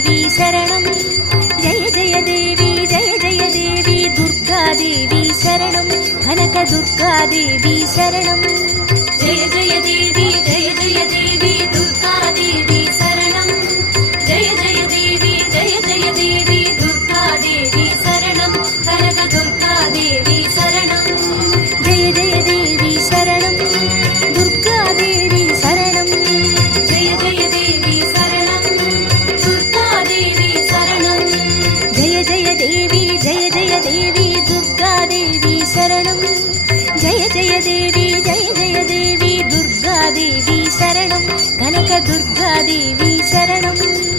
देवी शरणं जय जय देवी दुर्गा देवी शरणं कनकदुर्गा देवी शरणं जय जय देवी दुर्गा देवी शरणं जय जय देवी दुर्गा देवी शरणं कनकदुर्गा देवी शरणं जय जय देवी शरणं दुर्गा देवी शरणं जय जय देवी शरणं दुर्गा देवी शरणं जय जय देवी दुर्गा देवी शरणं जय जय देवी दुर्गा देवी शरणं कनकदुर्गा देवी